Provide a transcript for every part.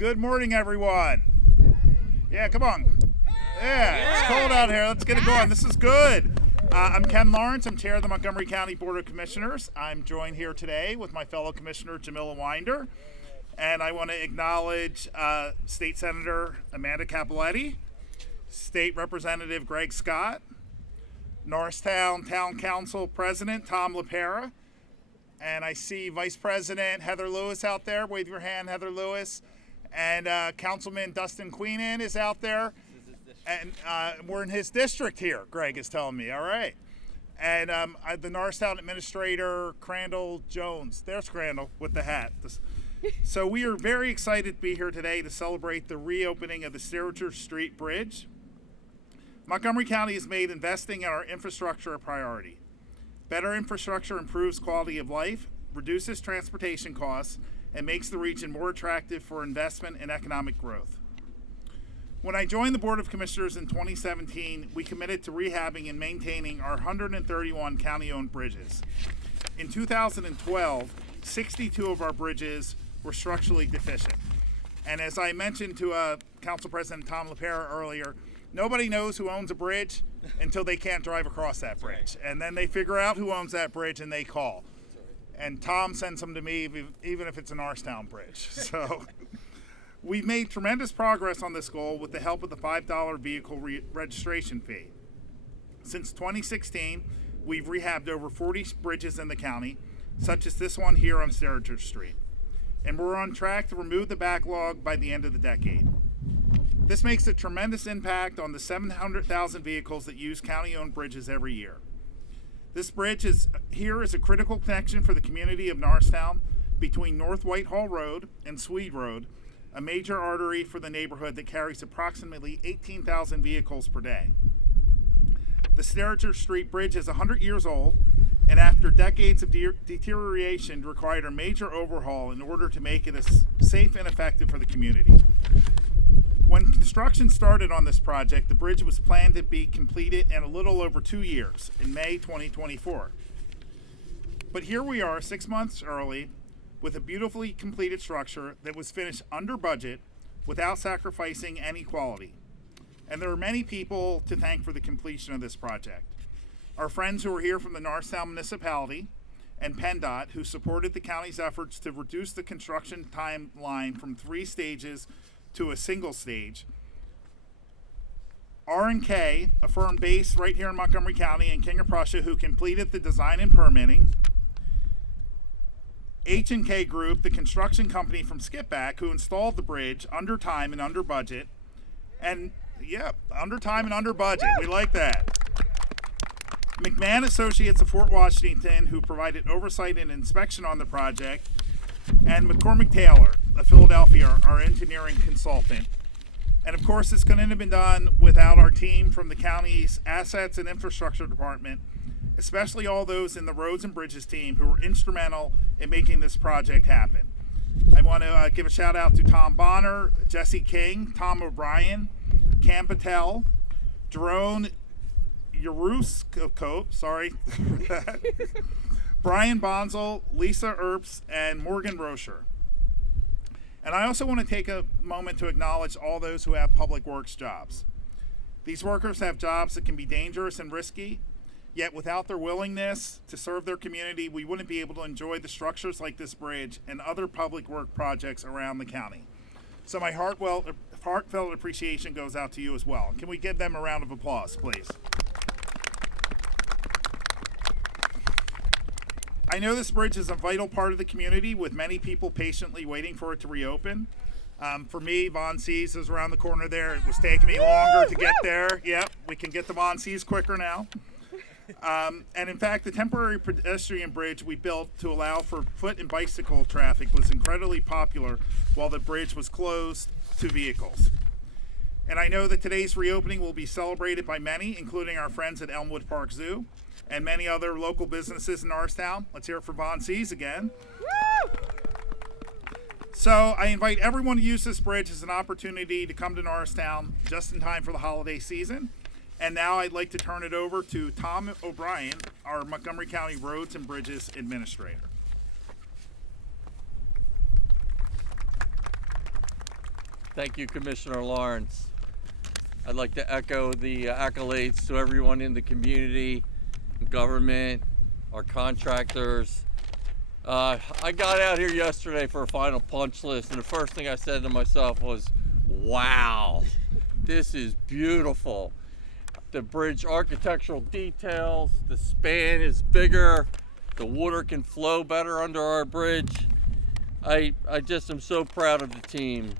Good morning, everyone. Yeah, come on. Yeah, it's cold out here. Let's get it going. This is good. I'm Ken Lawrence. I'm chair of the Montgomery County Board of Commissioners. I'm joined here today with my fellow commissioner, Jamila Winder. And I want to acknowledge State Senator Amanda Capoletti, State Representative Greg Scott, Norristown Town Council President Tom LaPera, and I see Vice President Heather Lewis out there. Wave your hand, Heather Lewis. And Councilman Dustin Queenan is out there. And we're in his district here, Greg is telling me. All right. And the Norristown Administrator, Crandall Jones. There's Crandall with the hat. So we are very excited to be here today to celebrate the reopening of the Sterigere Street Bridge. Montgomery County has made investing in our infrastructure a priority. Better infrastructure improves quality of life, reduces transportation costs, and makes the region more attractive for investment and economic growth. When I joined the Board of Commissioners in 2017, we committed to rehabbing and maintaining our 131 county-owned bridges. In 2012, 62 of our bridges were structurally deficient. And as I mentioned to Council President Tom LaPera earlier, nobody knows who owns a bridge until they can't drive across that bridge. And then they figure out who owns that bridge and they call. And Tom sends them to me, even if it's a Norristown bridge. So we've made tremendous progress on this goal with the help of the $5 vehicle registration fee. Since 2016, we've rehabbed over 40 bridges in the county, such as this one here on Sterigere Street. And we're on track to remove the backlog by the end of the decade. This makes a tremendous impact on the 700,000 vehicles that use county-owned bridges every year. This bridge is a critical connection for the community of Norristown between North Whitehall Road and Swede Road, a major artery for the neighborhood that carries approximately 18,000 vehicles per day. The Sterigere Street Bridge is 100 years old, and after decades of deterioration required a major overhaul in order to make it as safe and effective for the community. When construction started on this project, the bridge was planned to be completed in a little over 2 years, in May 2024. But here we are 6 months early with a beautifully completed structure that was finished under budget without sacrificing any quality. And there are many people to thank for the completion of this project. Our friends who are here from the Norristown Municipality and PennDOT, who supported the county's efforts to reduce the construction timeline from 3 stages to a single stage. R&K, a firm based right here in Montgomery County and King of Prussia, who completed the design and permitting. H&K Group, the construction company from Skipback, who installed the bridge under time and under budget. And yeah, under time and under budget. We like that. McMahon Associates of Fort Washington, who provided oversight and inspection on the project. And McCormick Taylor of Philadelphia, our engineering consultant. And of course, this couldn't have been done without our team from the county's Assets and Infrastructure Department, especially all those in the Roads and Bridges team who were instrumental in making this project happen. I want to give a shout out to Tom Bonner, Jesse King, Tom O'Brien, Cam Patel, Jerome Yaruskope, sorry for that, Brian Bonzel, Lisa Earps, and Morgan Rocher. And I also want to take a moment to acknowledge all those who have public works jobs. These workers have jobs that can be dangerous and risky, yet without their willingness to serve their community, we wouldn't be able to enjoy the structures like this bridge and other public work projects around the county. So my heartfelt appreciation goes out to you as well. Can we give them a round of applause, please? I know this bridge is a vital part of the community, with many people patiently waiting for it to reopen. For me, Von Seas is around the corner there. It was taking me longer to get there. Yep, we can get to Von Seas quicker now. And in fact, the temporary pedestrian bridge we built to allow for foot and bicycle traffic was incredibly popular while the bridge was closed to vehicles. And I know that today's reopening will be celebrated by many, including our friends at Elmwood Park Zoo and many other local businesses in Norristown. Let's hear it for Von Seas again. Woo! So I invite everyone to use this bridge as an opportunity to come to Norristown just in time for the holiday season. And now I'd like to turn it over to Tom O'Brien, our Montgomery County Roads and Bridges Administrator. Thank you, Commissioner Lawrence. I'd like to echo the accolades to everyone in the community, government, our contractors. I got out here yesterday for a final punch list, and the first thing I said to myself was, wow, this is beautiful. The bridge architectural details, the span is bigger, the water can flow better under our bridge. I just am so proud of the team.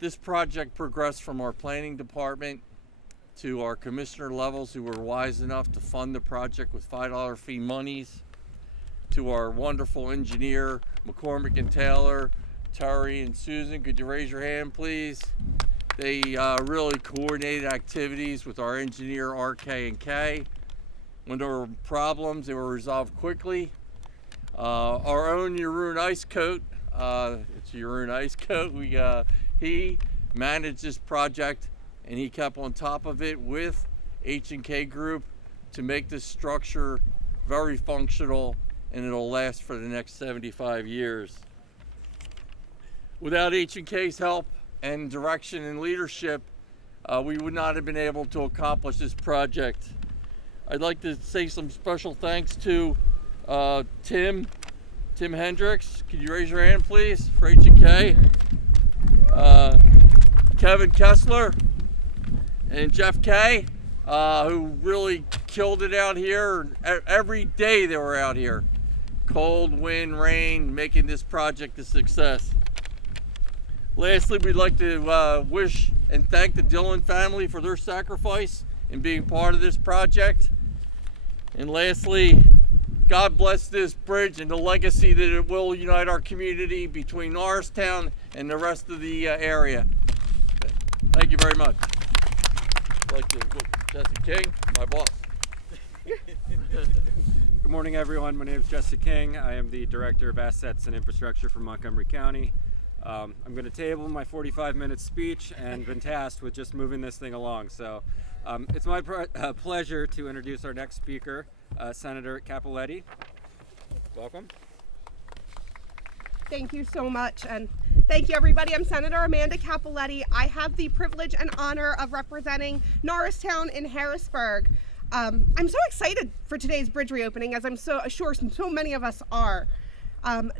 This project progressed from our planning department to our commissioner levels, who were wise enough to fund the project with $5 fee monies, to our wonderful engineer, McCormick and Taylor, Terry and Susan. Could you raise your hand, please? They really coordinated activities with our engineer, RK and K. When there were problems, they were resolved quickly. Our own Jeroen Ice Coat, it's Jeroen Ice Coat, he managed this project, and he kept on top of it with H&K Group to make this structure very functional, and it'll last for the next 75 years. Without H&K's help and direction and leadership, we would not have been able to accomplish this project. I'd like to say some special thanks to Tim Hendricks. Could you raise your hand, please, for H&K? Kevin Kessler and Jeff Kay, who really killed it out here. Every day they were out here. Cold, wind, rain, making this project a success. Lastly, we'd like to wish and thank the Dillon family for their sacrifice in being part of this project. And lastly, God bless this bridge and the legacy that it will unite our community between Norristown and the rest of the area. Thank you very much. I'd like to Jesse King, my boss. Good morning, everyone. My name is Jesse King. I am the Director of Assets and Infrastructure for Montgomery County. I'm going to table my 45-minute speech and been tasked with just moving this thing along. So it's my pleasure to introduce our next speaker, Senator Cappelletti. Welcome. Thank you so much, and thank you, everybody. I'm Senator Amanda Cappelletti. I have the privilege and honor of representing Norristown in Harrisburg. I'm so excited for today's bridge reopening, as I'm so sure so many of us are,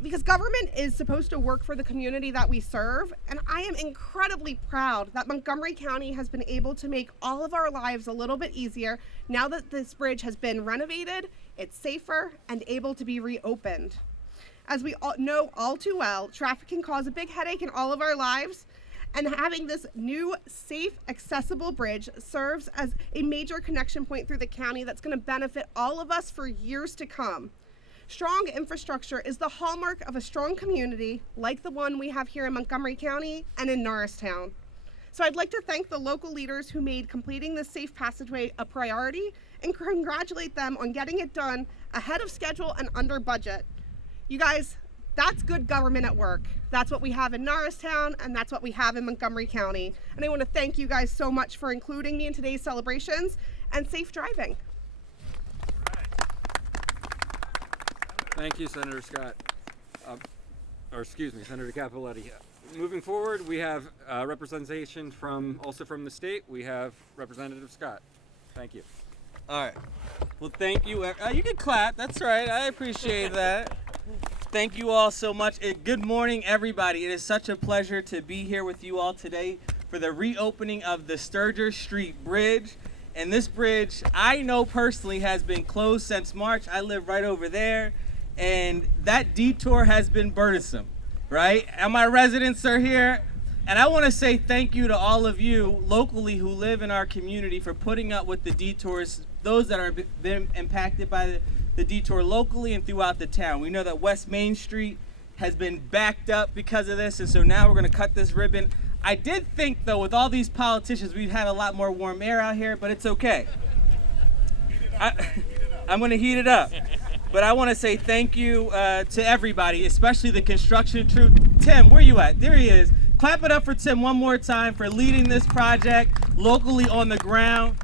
because government is supposed to work for the community that we serve, and I am incredibly proud that Montgomery County has been able to make all of our lives a little bit easier now that this bridge has been renovated, it's safer, and able to be reopened. As we all know all too well, traffic can cause a big headache in all of our lives, and having this new, safe, accessible bridge serves as a major connection point through the county that's going to benefit all of us for years to come. Strong infrastructure is the hallmark of a strong community like the one we have here in Montgomery County and in Norristown. So I'd like to thank the local leaders who made completing this safe passageway a priority and congratulate them on getting it done ahead of schedule and under budget. You guys, that's good government at work. That's what we have in Norristown, and that's what we have in Montgomery County. And I want to thank you guys so much for including me in today's celebrations, and safe driving. Thank you, Senator Scott. Senator Cappelletti. Moving forward, we have representation also from the state. We have Representative Scott. Thank you. All right. Well, thank you. You can clap. That's right. I appreciate that. Thank you all so much. Good morning, everybody. It is such a pleasure to be here with you all today for the reopening of the Sterigere Street Bridge. And this bridge, I know personally, has been closed since March. I live right over there, and that detour has been burdensome, right? And my residents are here. And I want to say thank you to all of you locally who live in our community for putting up with the detours, those that are been impacted by the detour locally and throughout the town. We know that West Main Street has been backed up because of this, and so now we're going to cut this ribbon. I did think, though, with all these politicians, we'd have a lot more warm air out here, but it's okay. I'm going to heat it up. But I want to say thank you to everybody, especially the construction crew. Tim, where you at? There he is. Clap it up for Tim one more time for leading this project locally on the ground.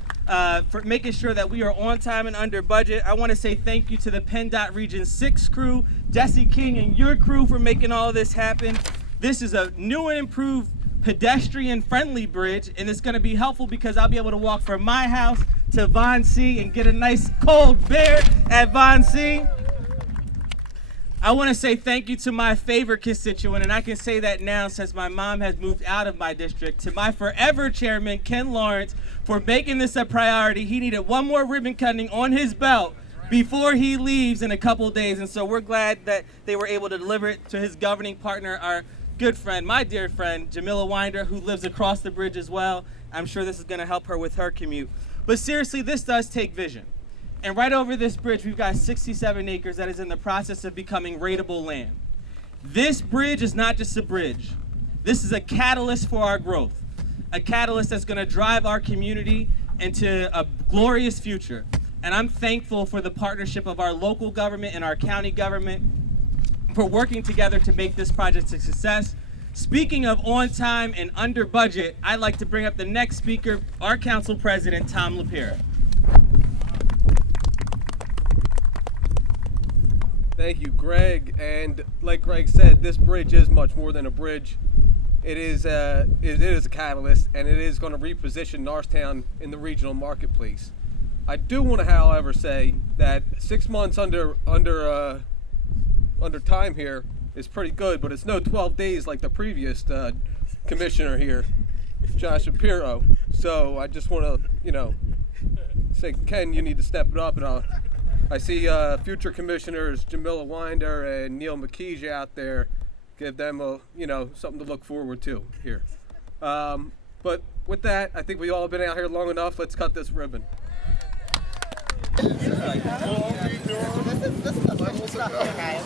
for making sure that we are on time and under budget. I want to say thank you to the PennDOT Region 6 crew, Jesse King and your crew for making all this happen. This is a new and improved pedestrian-friendly bridge, and it's going to be helpful because I'll be able to walk from my house to Von C and get a nice cold beer at Von C. I want to say thank you to my favorite constituent, and I can say that now since my mom has moved out of my district, to my forever chairman, Ken Lawrence, for making this a priority. He needed one more ribbon cutting on his belt before he leaves in a couple days, and so we're glad that they were able to deliver it to his governing partner, our good friend, my dear friend, Jamila Winder, who lives across the bridge as well. I'm sure this is going to help her with her commute. But seriously, this does take vision. And right over this bridge, we've got 67 acres that is in the process of becoming rateable land. This bridge is not just a bridge. This is a catalyst for our growth, a catalyst that's going to drive our community into a glorious future. And I'm thankful for the partnership of our local government and our county government for working together to make this project a success. Speaking of on time and under budget, I'd like to bring up the next speaker, our council president, Tom LaPera. Thank you, Greg. And like Greg said, this bridge is much more than a bridge. It is a catalyst, and it is going to reposition Norristown in the regional marketplace. I do want to, however, say that 6 months under time here is pretty good, but it's no 12 days like the previous commissioner here, Josh Shapiro. So I just want to, say, Ken, you need to step it up, and I see future commissioners Jamila Winder and Neil McKeeja out there. Give them something to look forward to here. But with that, I think we all have been out here long enough. Let's cut this ribbon. This is the little stuff, okay?